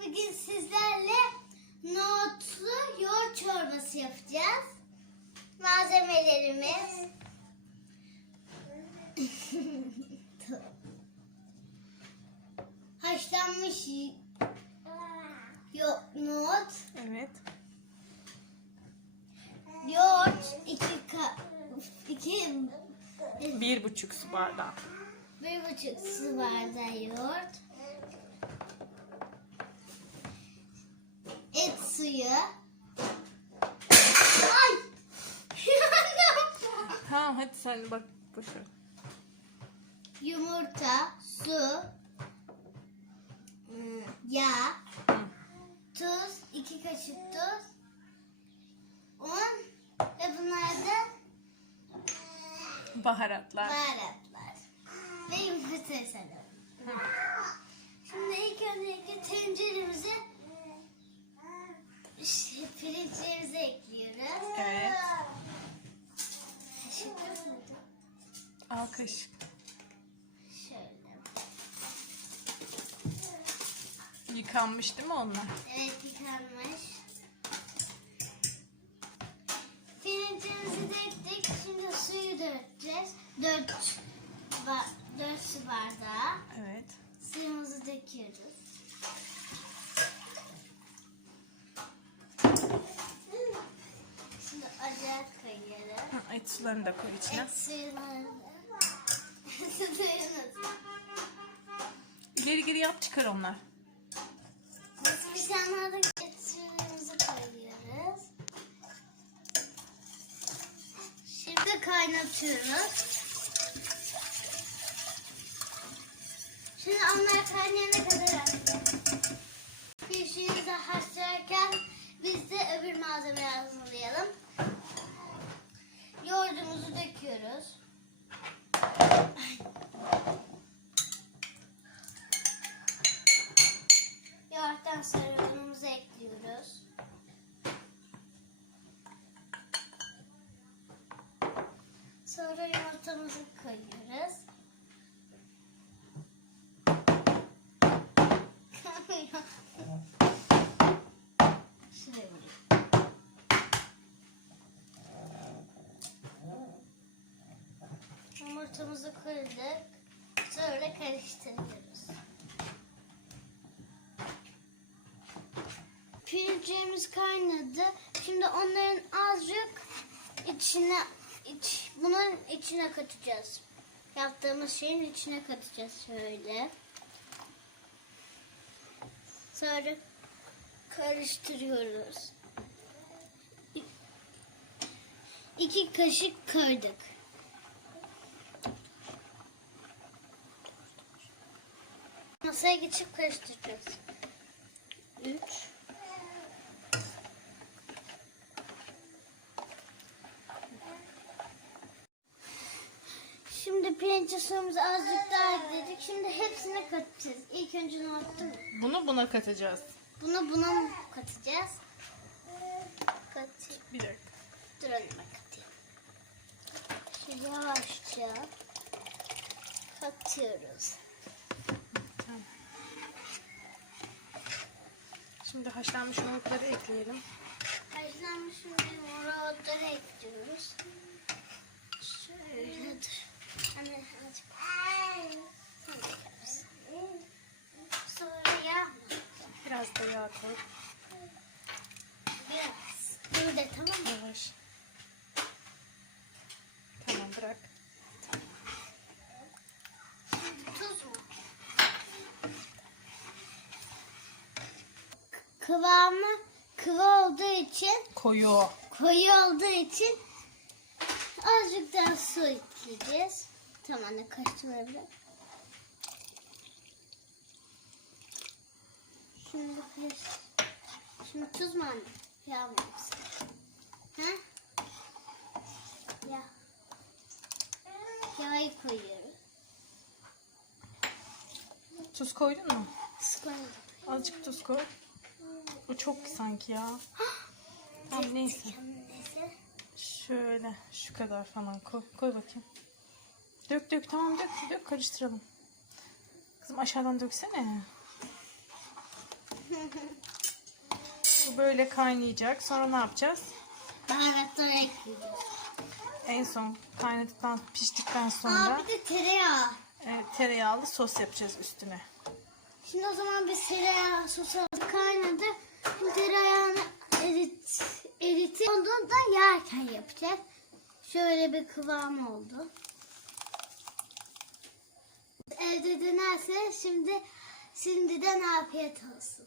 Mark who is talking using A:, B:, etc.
A: bugün sizlerle nohutlu yoğurt çorbası yapacağız. Malzemelerimiz haşlanmış yo- nohut,
B: Evet.
A: yoğurt, iki ka iki
B: Bir buçuk su bardağı.
A: bir buçuk su bardağı yoğurt, et suyu, ay
B: Tamam hadi sen bak boşver.
A: yumurta, su, ıı, yağ, tuz, iki kaşık tuz, un ve bunlar da
B: Baharatlar.
A: baharatlar ve yumurta sarı. Şimdi ilk önce tenceremize kaşık. Şöyle.
B: Yıkanmış değil mi onlar?
A: Evet yıkanmış. Pirincimizi döktük. Şimdi suyu dökeceğiz. Dört, ba dört su bardağı.
B: Evet.
A: Suyumuzu döküyoruz. Şimdi ocağa koyuyoruz.
B: Et sularını da koy içine.
A: Et suyunu
B: İleri geri yap çıkar onlar.
A: Bir tane et suyumuzu koyuyoruz. Şimdi kaynatıyoruz. Şimdi onlar kaynayana kadar Pişiğimizi haşlarken biz de öbür malzemeyi hazırlayalım. Yoğurdumuzu döküyoruz. Yoğurttan sonra unumuzu ekliyoruz. Sonra yumurtamızı koyuyoruz. Şuraya vurayım. Yumurtamızı koyduk. Sonra karıştırıyoruz. Pirinçlerimiz kaynadı. Şimdi onların azıcık içine iç, bunun içine katacağız. Yaptığımız şeyin içine katacağız şöyle. Sonra karıştırıyoruz. İki kaşık koyduk. Masaya geçip karıştıracağız. Üç. Suyumuzu azıcık daha ekledik. Şimdi hepsini katacağız. İlk önce ne yaptım?
B: Bunu buna katacağız.
A: Bunu buna mı katacağız? Katayım.
B: Bir dakika.
A: Dur önüme katayım. Şimdi yavaşça katıyoruz.
B: Tamam. Şimdi haşlanmış nohutları ekleyelim.
A: Haşlanmış yoğurtları ekliyoruz. Şöyle dur.
B: Biraz da yağ koy.
A: Biraz. Dur de tamam mı?
B: Yavaş. Tamam bırak.
A: Tuz mu? Kıvamı kıvı olduğu için
B: Koyu.
A: koyu olduğu için azıcık daha su ekleyeceğiz. Tamam anne karıştırabilirim. Şimdi bir Şimdi tuz mu anne? Yağ mı? Ha? Yağ. Yağı koyuyorum.
B: Tuz koydun mu?
A: Su koyuyorum.
B: Azıcık tuz koy. O çok sanki ya. Tamam.
A: Neyse.
B: Şöyle şu kadar falan koy. Koy bakayım. Dök dök tamam dök dök karıştıralım. Kızım aşağıdan döksene. Bu böyle kaynayacak. Sonra ne yapacağız?
A: Baharatları ekleyeceğiz.
B: En son kaynadıktan, piştikten
A: Aa
B: sonra
A: bir de tereyağı.
B: e, tereyağlı sos yapacağız üstüne.
A: Şimdi o zaman biz tereyağı sosu kaynadı. Şimdi tereyağını erit, eriti. Onu da yerken yapacağız. Şöyle bir kıvam oldu. Evde denerse şimdi şimdiden afiyet olsun.